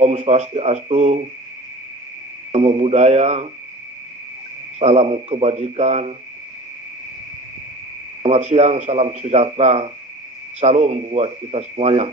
Om Swastiastu, Namo Buddhaya, salam kebajikan, selamat siang, salam sejahtera, salam buat kita semuanya.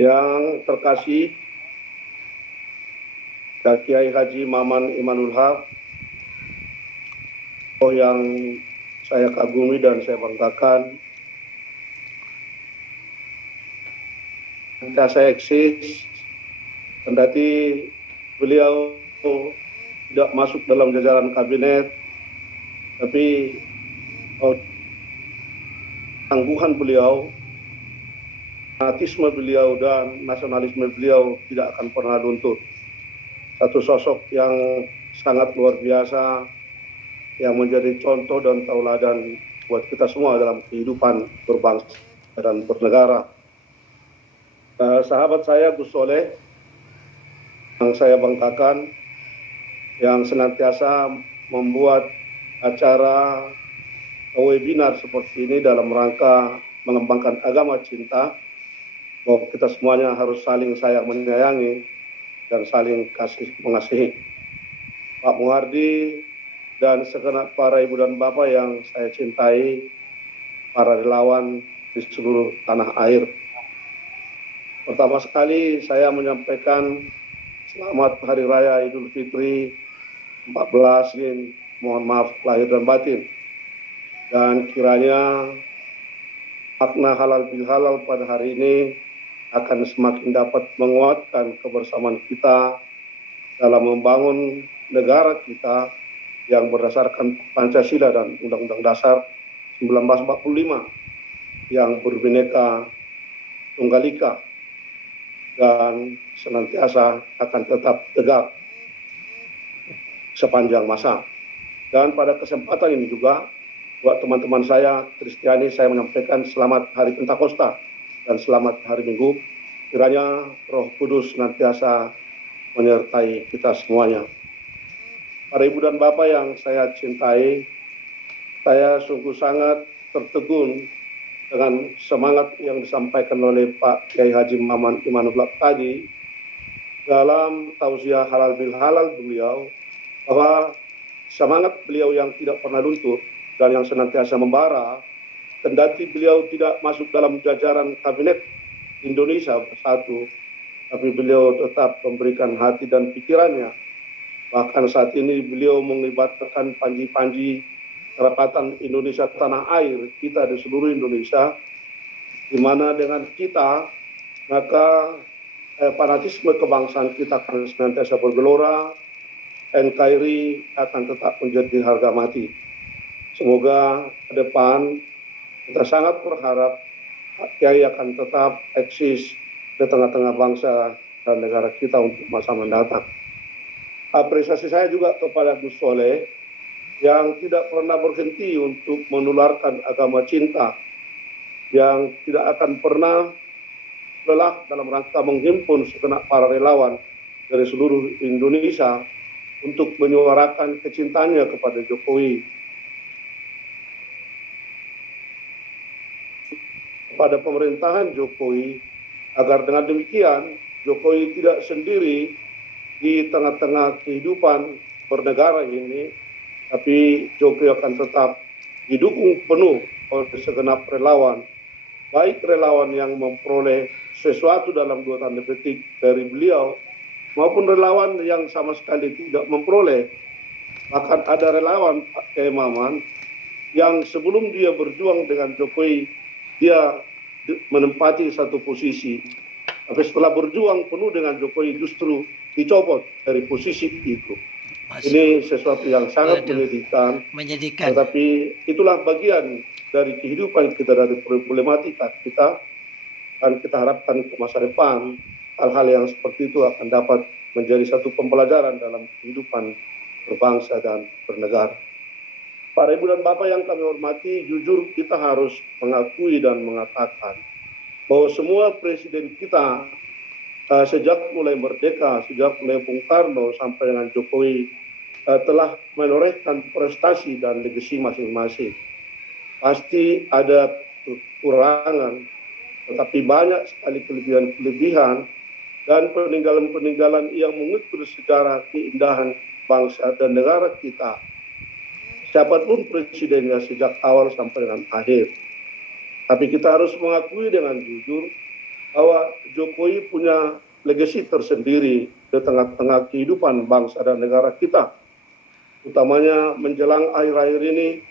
Yang terkasih, Kiai Haji Maman Imanul Haq, yang saya kagumi dan saya banggakan, saya eksis, kendati beliau tidak masuk dalam jajaran kabinet, tapi tangguhan beliau, fanatisme beliau dan nasionalisme beliau tidak akan pernah luntur. Satu sosok yang sangat luar biasa, yang menjadi contoh dan tauladan buat kita semua dalam kehidupan berbangsa dan bernegara. Sahabat saya Gus Soleh, yang saya banggakan, yang senantiasa membuat acara webinar seperti ini dalam rangka mengembangkan agama cinta, bahwa kita semuanya harus saling sayang menyayangi dan saling kasih mengasihi. Pak Muhardi dan segenap para ibu dan bapak yang saya cintai, para relawan di seluruh tanah air. Pertama sekali saya menyampaikan selamat Hari Raya Idul Fitri 14, mohon maaf lahir dan batin. Dan kiranya makna halal bil halal pada hari ini akan semakin dapat menguatkan kebersamaan kita dalam membangun negara kita yang berdasarkan Pancasila dan Undang-Undang Dasar 1945 yang berbineka tunggal ika dan senantiasa akan tetap tegak sepanjang masa. Dan pada kesempatan ini juga buat teman-teman saya Kristiani, saya menyampaikan selamat Hari Pentakosta dan selamat Hari Minggu. Kiranya Roh Kudus senantiasa menyertai kita semuanya. Para ibu dan bapak yang saya cintai, saya sungguh sangat tertegun dengan semangat yang disampaikan oleh Pak Kiai Haji Maman Imanul Haq tadi dalam tausiah halal bil halal beliau, bahwa semangat beliau yang tidak pernah luntur dan yang senantiasa membara, kendati beliau tidak masuk dalam jajaran kabinet Indonesia Bersatu, tapi beliau tetap memberikan hati dan pikirannya. Bahkan saat ini beliau mengibarkan panji-panji kerapatan Indonesia tanah air kita di seluruh Indonesia, di mana dengan kita maka fanatisme kebangsaan kita akan senantiasa bergelora, NKRI akan tetap menjadi harga mati. Semoga ke depan kita sangat berharap Pak Kiai akan tetap eksis di tengah-tengah bangsa dan negara kita untuk masa mendatang. Apresiasi saya juga kepada Gus Soleh yang tidak pernah berhenti untuk menularkan agama cinta, yang tidak akan pernah lelah dalam rangka menghimpun segenap para relawan dari seluruh Indonesia untuk menyuarakan kecintaannya kepada Jokowi, kepada pemerintahan Jokowi, agar dengan demikian Jokowi tidak sendiri di tengah-tengah kehidupan bernegara ini, tapi Jokowi akan tetap didukung penuh oleh segenap relawan, baik relawan yang memperoleh sesuatu dalam 2 tanda petik dari beliau, maupun relawan yang sama sekali tidak memperoleh. Bahkan ada relawan Pak Kiai Maman yang sebelum dia berjuang dengan Jokowi, dia menempati satu posisi, tapi setelah berjuang penuh dengan Jokowi justru dicopot dari posisi itu. Ini sesuatu yang sangat menyedihkan, tetapi itulah bagian dari kehidupan kita, dari problematika kita, dan kita harapkan ke masa depan hal-hal yang seperti itu akan dapat menjadi satu pembelajaran dalam kehidupan berbangsa dan bernegara. Para ibu dan bapak yang kami hormati, jujur kita harus mengakui dan mengatakan bahwa semua presiden kita sejak mulai merdeka, sejak mulai Bung Karno sampai dengan Jokowi telah menorehkan prestasi dan legasi masing-masing. Pasti ada kekurangan, tetapi banyak sekali kelebihan-kelebihan dan peninggalan-peninggalan yang mengukir sejarah keindahan bangsa dan negara kita. Siapapun presidennya sejak awal sampai dengan akhir. Tapi kita harus mengakui dengan jujur bahwa Jokowi punya legasi tersendiri di tengah-tengah kehidupan bangsa dan negara kita. Utamanya menjelang akhir-akhir ini,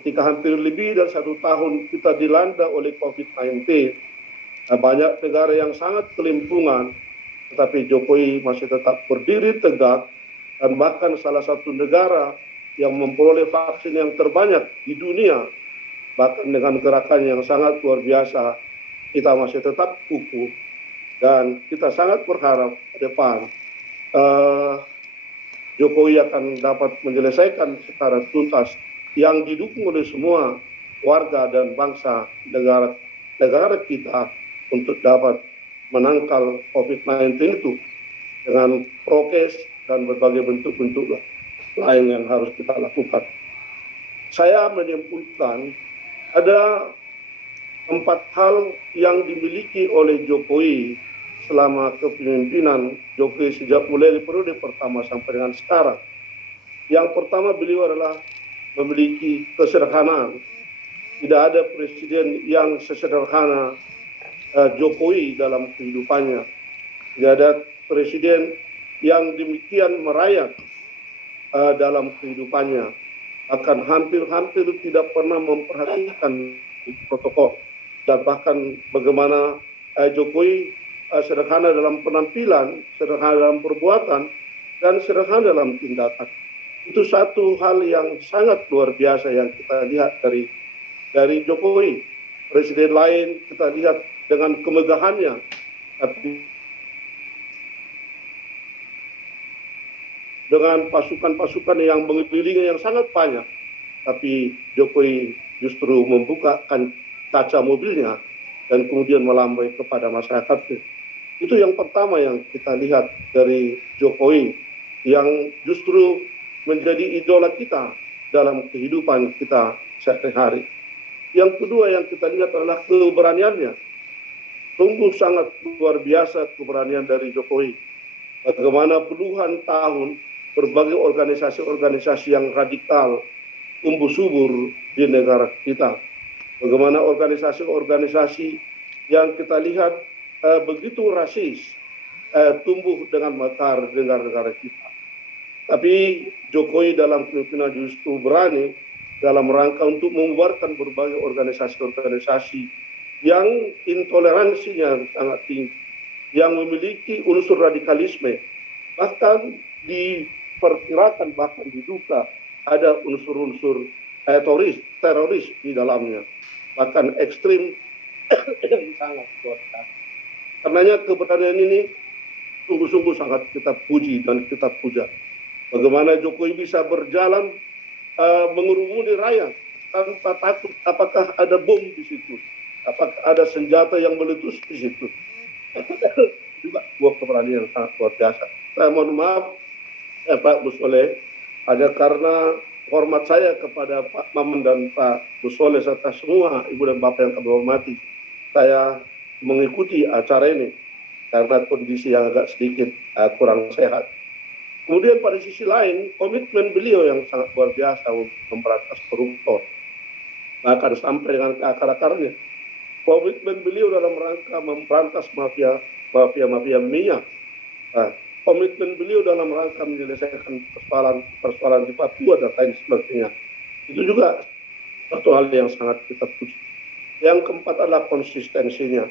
ketika hampir lebih dari 1 tahun kita dilanda oleh COVID-19, banyak negara yang sangat kelimpungan, tetapi Jokowi masih tetap berdiri tegak, dan bahkan salah satu negara yang memperoleh vaksin yang terbanyak di dunia, bahkan dengan gerakan yang sangat luar biasa, kita masih tetap kukuh, dan kita sangat berharap ke depan Jokowi akan dapat menyelesaikan secara tuntas yang didukung oleh semua warga dan bangsa negara kita untuk dapat menangkal COVID-19 itu dengan prokes dan berbagai bentuk-bentuk lain yang harus kita lakukan. Saya menyimpulkan ada 4 hal yang dimiliki oleh Jokowi selama kepemimpinan Jokowi sejak mulai periode pertama sampai dengan sekarang. Yang pertama, beliau adalah memiliki kesederhanaan. Tidak ada presiden yang sesederhana Jokowi dalam kehidupannya. Tidak ada presiden yang demikian merayat dalam kehidupannya. Akan hampir-hampir tidak pernah memperhatikan protokol. Dan bahkan bagaimana Jokowi sederhana dalam penampilan, sederhana dalam perbuatan, dan sederhana dalam tindakan. Itu satu hal yang sangat luar biasa yang kita lihat dari Jokowi. Presiden lain kita lihat dengan kemegahannya, tapi dengan pasukan-pasukan yang mengelilingi yang sangat banyak, tapi Jokowi justru membukakan kaca mobilnya dan kemudian melambai kepada masyarakat. Itu yang pertama yang kita lihat dari Jokowi, yang justru menjadi idola kita dalam kehidupan kita sehari-hari. Yang kedua yang kita lihat adalah keberaniannya. Sungguh sangat luar biasa keberanian dari Jokowi. Bagaimana puluhan tahun berbagai organisasi-organisasi yang radikal tumbuh subur di negara kita. Bagaimana organisasi-organisasi yang kita lihat begitu rasis tumbuh dengan mekar di negara-negara kita. Tapi Jokowi dalam kepemimpinan justru berani dalam rangka untuk membubarkan berbagai organisasi-organisasi yang intoleransinya sangat tinggi, yang memiliki unsur radikalisme, bahkan diperkirakan, bahkan diduga ada unsur-unsur teroris di dalamnya, bahkan ekstrim yang sangat kuat. Karenanya keberanian ini sungguh-sungguh sangat kita puji dan kita puja. Bagaimana Jokowi bisa berjalan mengerumuni rakyat tanpa takut apakah ada bom di situ, apakah ada senjata yang meletus di situ. Juga sebuah keberanian yang sangat luar biasa. Saya mohon maaf Pak Busoleh, hanya karena hormat saya kepada Pak Maman dan Pak Busoleh serta semua Ibu dan Bapak yang kami hormati, saya mengikuti acara ini karena kondisi yang agak sedikit kurang sehat. Kemudian pada sisi lain, komitmen beliau yang sangat luar biasa untuk memberantas koruptor, bahkan sampai dengan ke akar-akarnya. Komitmen beliau dalam rangka memberantas mafia minyak. Komitmen beliau dalam rangka menyelesaikan persoalan di Papua dan lain sebagainya. Itu juga satu hal yang sangat kita puji. Yang keempat adalah konsistensinya.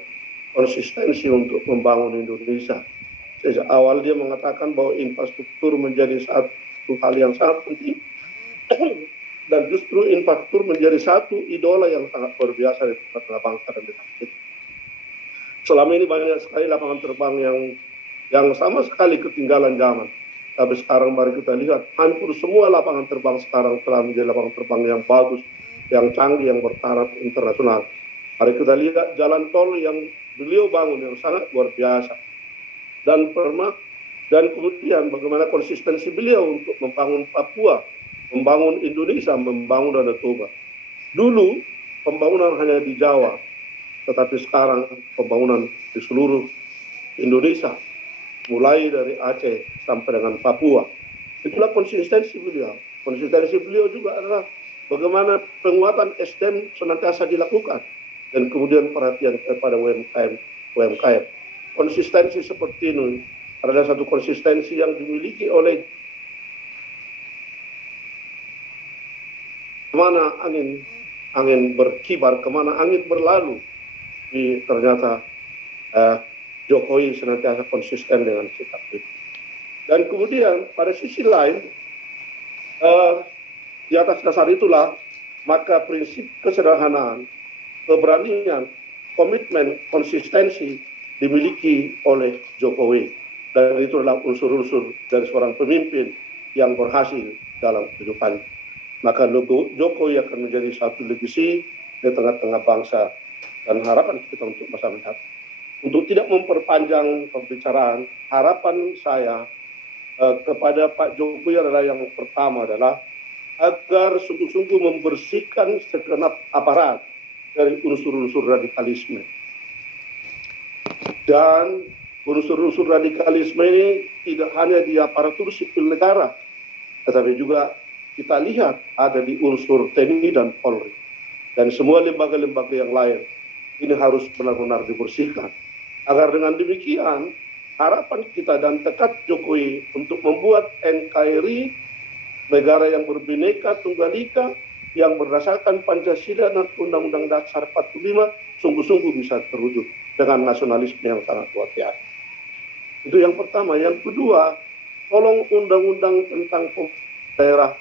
Konsistensi untuk membangun Indonesia. Sejak awal dia mengatakan bahwa infrastruktur menjadi satu hal yang sangat penting. Dan justru infrastruktur menjadi satu idola yang sangat luar biasa di tengah bangsa dan negara kita. Selama ini banyak sekali lapangan terbang yang sama sekali ketinggalan zaman. Tapi sekarang mari kita lihat, hampir semua lapangan terbang sekarang telah menjadi lapangan terbang yang bagus, yang canggih, yang bertaraf internasional. Mari kita lihat jalan tol yang beliau bangun yang sangat luar biasa. Dan kemudian bagaimana konsistensi beliau untuk membangun Papua, membangun Indonesia, membangun Danau Toba. Dulu pembangunan hanya di Jawa, tetapi sekarang pembangunan di seluruh Indonesia. mulai dari Aceh sampai dengan Papua. Itulah konsistensi beliau. Konsistensi beliau juga adalah bagaimana penguatan SDM senantiasa dilakukan dan kemudian perhatian kepada UMKM. Konsistensi seperti ini adalah satu konsistensi yang dimiliki oleh kemana angin berkibar, kemana angin berlalu. Ternyata Jokowi senantiasa konsisten dengan sikap itu. Dan kemudian pada sisi lain, di atas dasar itulah maka prinsip kesederhanaan, keberanian, komitmen, konsistensi dimiliki oleh Jokowi. Dan itu adalah unsur-unsur dari seorang pemimpin yang berhasil dalam kehidupan. Maka Jokowi akan menjadi satu legacy di tengah-tengah bangsa dan harapan kita untuk masa mendatang. Untuk tidak memperpanjang pembicaraan, harapan saya kepada Pak Jokowi adalah yang pertama adalah agar sungguh-sungguh membersihkan segenap aparat dari unsur-unsur radikalisme. Dan unsur-unsur radikalisme ini tidak hanya di aparatur sipil negara, tetapi juga kita lihat ada di unsur TNI dan Polri. Dan semua lembaga-lembaga yang lain. Ini harus benar-benar dibersihkan. Agar dengan demikian, harapan kita dan tekad Jokowi untuk membuat NKRI negara yang berbineka tunggal ika, yang berdasarkan Pancasila dan Undang-Undang Dasar 45 sungguh-sungguh bisa terwujud dengan nasionalisme yang sangat luar biasa. Itu yang pertama. Yang kedua, tolong undang-undang tentang daerah